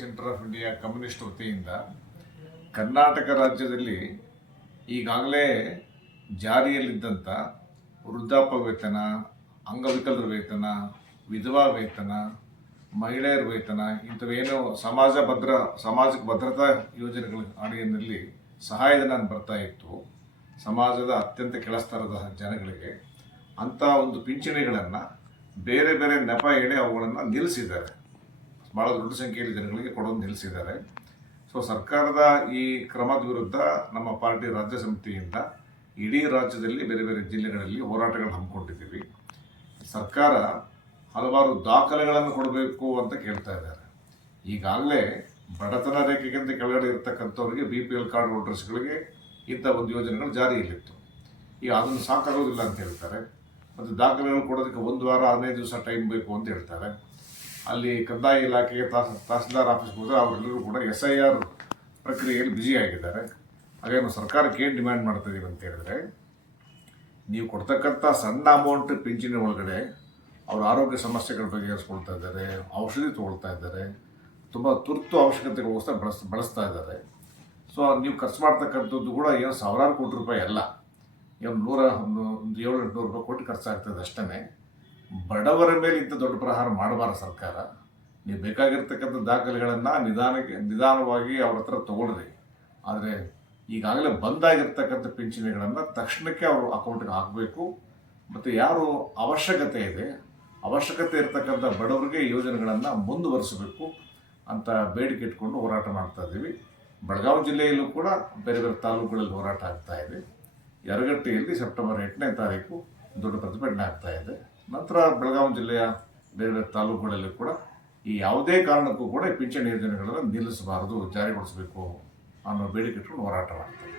Centre of India communist ವತಿಯಿಂದ ಕರ್ನಾಟಕ ರಾಜ್ಯದಲ್ಲಿ ಈಗಾಗಲೇ ಜಾರಿಯಲ್ಲಿದ್ದಂಥ ವೃದ್ಧಾಪ್ಯ ವೇತನ, ಅಂಗವಿಕಲರ ವೇತನ, ವಿಧವಾ ವೇತನ, ಮಹಿಳೆಯರ ವೇತನ ಇಂಥವೇನು ಸಮಾಜಕ್ಕೆ ಭದ್ರತಾ ಯೋಜನೆಗಳ ಅಡಿಯಲ್ಲಿ ಸಹಾಯಧನ ಬರ್ತಾ ಇತ್ತು ಸಮಾಜದ ಅತ್ಯಂತ ಕೆಳಸ್ತರದ ಜನಗಳಿಗೆ. ಅಂಥ ಒಂದು ಪಿಂಚಣಿಗಳನ್ನು ಬೇರೆ ಬೇರೆ ನೆಪ ಹೇಳಿ ಅವುಗಳನ್ನು ನಿಲ್ಲಿಸಿದ್ದಾರೆ. ಭಾಳ ದೊಡ್ಡ ಸಂಖ್ಯೆಯಲ್ಲಿ ಜನಗಳಿಗೆ ಕೊಡೋದು ನಿಲ್ಲಿಸಿದ್ದಾರೆ. ಸೊ ಸರ್ಕಾರದ ಈ ಕ್ರಮದ ವಿರುದ್ಧ ನಮ್ಮ ಪಾರ್ಟಿ ರಾಜ್ಯ ಸಮಿತಿಯಿಂದ ಇಡೀ ರಾಜ್ಯದಲ್ಲಿ ಬೇರೆ ಬೇರೆ ಜಿಲ್ಲೆಗಳಲ್ಲಿ ಹೋರಾಟಗಳನ್ನು ಹಮ್ಮಿಕೊಂಡಿದ್ದೀವಿ. ಸರ್ಕಾರ ಹಲವಾರು ದಾಖಲೆಗಳನ್ನು ಕೊಡಬೇಕು ಅಂತ ಕೇಳ್ತಾ ಇದ್ದಾರೆ. ಈಗಾಗಲೇ ಬಡತನ ರೇಖೆಗಿಂತ ಕೆಳಗಡೆ ಇರತಕ್ಕಂಥವ್ರಿಗೆ BPL ಕಾರ್ಡ್ ಹೋಲ್ಡರ್ಸ್ಗಳಿಗೆ ಇಂಥ ಒಂದು ಯೋಜನೆಗಳು ಜಾರಿಯಲ್ಲಿತ್ತು. ಈಗ ಅದನ್ನು ಸಾಕಾಗೋದಿಲ್ಲ ಅಂತ ಹೇಳ್ತಾರೆ. ಮತ್ತು ದಾಖಲೆಗಳು ಕೊಡೋದಕ್ಕೆ 1 ವಾರ 15 ದಿವಸ ಟೈಮ್ ಬೇಕು ಅಂತ ಹೇಳ್ತಾರೆ. ಅಲ್ಲಿ ಕಂದಾಯ ಇಲಾಖೆಗೆ ತಹಸೀಲ್ದಾರ್ ಆಫೀಸ್ಗೆ ಹೋದರೆ ಅವರೆಲ್ಲರೂ ಕೂಡ SIR ಪ್ರಕ್ರಿಯೆಯಲ್ಲಿ ಬ್ಯುಸಿ ಆಗಿದ್ದಾರೆ. ಹಾಗೇನು ಸರ್ಕಾರಕ್ಕೆ ಏನು ಡಿಮ್ಯಾಂಡ್ ಮಾಡ್ತಾ ಇದೀವಿ ಅಂತ ಹೇಳಿದ್ರೆ, ನೀವು ಕೊಡ್ತಕ್ಕಂಥ ಸಣ್ಣ ಅಮೌಂಟ್ ಪಿಂಚಣಿ ಒಳಗಡೆ ಅವ್ರ ಆರೋಗ್ಯ ಸಮಸ್ಯೆಗಳ ಬಗೆಹರಿಸ್ಕೊಳ್ತಾ ಇದ್ದಾರೆ, ಔಷಧಿ ತೊಗೊಳ್ತಾ ಇದ್ದಾರೆ, ತುಂಬ ತುರ್ತು ಅವಶ್ಯಕತೆಗೋಸ್ಕರ ಬಳಸ್ತಾ ಇದ್ದಾರೆ. ಸೊ ನೀವು ಖರ್ಚು ಮಾಡ್ತಕ್ಕಂಥದ್ದು ಕೂಡ ಏನು ಸಾವಿರಾರು ಕೋಟಿ ರೂಪಾಯಿ ಅಲ್ಲ, ಏನು 700-800 ರೂಪಾಯಿ ಕೊಟ್ಟು ಖರ್ಚಾಗ್ತದೆ ಅಷ್ಟೇ. ಬಡವರ ಮೇಲೆ ಇಂಥ ದೊಡ್ಡ ಪ್ರಹಾರ ಮಾಡಬಾರ್ದು ಸರ್ಕಾರ. ನೀವು ಬೇಕಾಗಿರ್ತಕ್ಕಂಥ ದಾಖಲೆಗಳನ್ನು ನಿಧಾನವಾಗಿ ಅವ್ರ ಹತ್ರ ತೊಗೊಳ್ರಿ. ಆದರೆ ಈಗಾಗಲೇ ಬಂದಾಗಿರ್ತಕ್ಕಂಥ ಪಿಂಚಣಿಗಳನ್ನು ತಕ್ಷಣಕ್ಕೆ ಅವರು ಅಕೌಂಟಿಗೆ ಹಾಕಬೇಕು. ಮತ್ತು ಯಾರು ಅವಶ್ಯಕತೆ ಇರತಕ್ಕಂಥ ಬಡವರಿಗೆ ಯೋಜನೆಗಳನ್ನು ಮುಂದುವರಿಸಬೇಕು ಅಂತ ಬೇಡಿಕೆ ಇಟ್ಕೊಂಡು ಹೋರಾಟ ಮಾಡ್ತಾ ಇದ್ದೀವಿ. ಬೆಳಗಾವಿ ಜಿಲ್ಲೆಯಲ್ಲೂ ಕೂಡ ಬೇರೆ ಬೇರೆ ತಾಲೂಕುಗಳಲ್ಲಿ ಹೋರಾಟ ಆಗ್ತಾ ಇದೆ. ಯರಗಟ್ಟಿಯಲ್ಲಿ ಸೆಪ್ಟೆಂಬರ್ 8ನೇ ತಾರೀಕು ದೊಡ್ಡ ಪ್ರತಿಭಟನೆ ಆಗ್ತಾ ಇದೆ. ನಂತರ ಬೆಳಗಾವಿ ಜಿಲ್ಲೆಯ ಬೇರೆ ಬೇರೆ ತಾಲೂಕುಗಳಲ್ಲಿ ಕೂಡ ಈ ಯಾವುದೇ ಕಾರಣಕ್ಕೂ ಕೂಡ ಪಿಂಚಣಿ ಯೋಜನೆಗಳನ್ನು ನಿಲ್ಲಿಸಬಾರದು, ಜಾರಿಗೊಳಿಸಬೇಕು ಅನ್ನೋ ಬೇಡಿಕೆ ಇಟ್ಕೊಂಡು ಹೋರಾಟ ಮಾಡ್ತಾರೆ.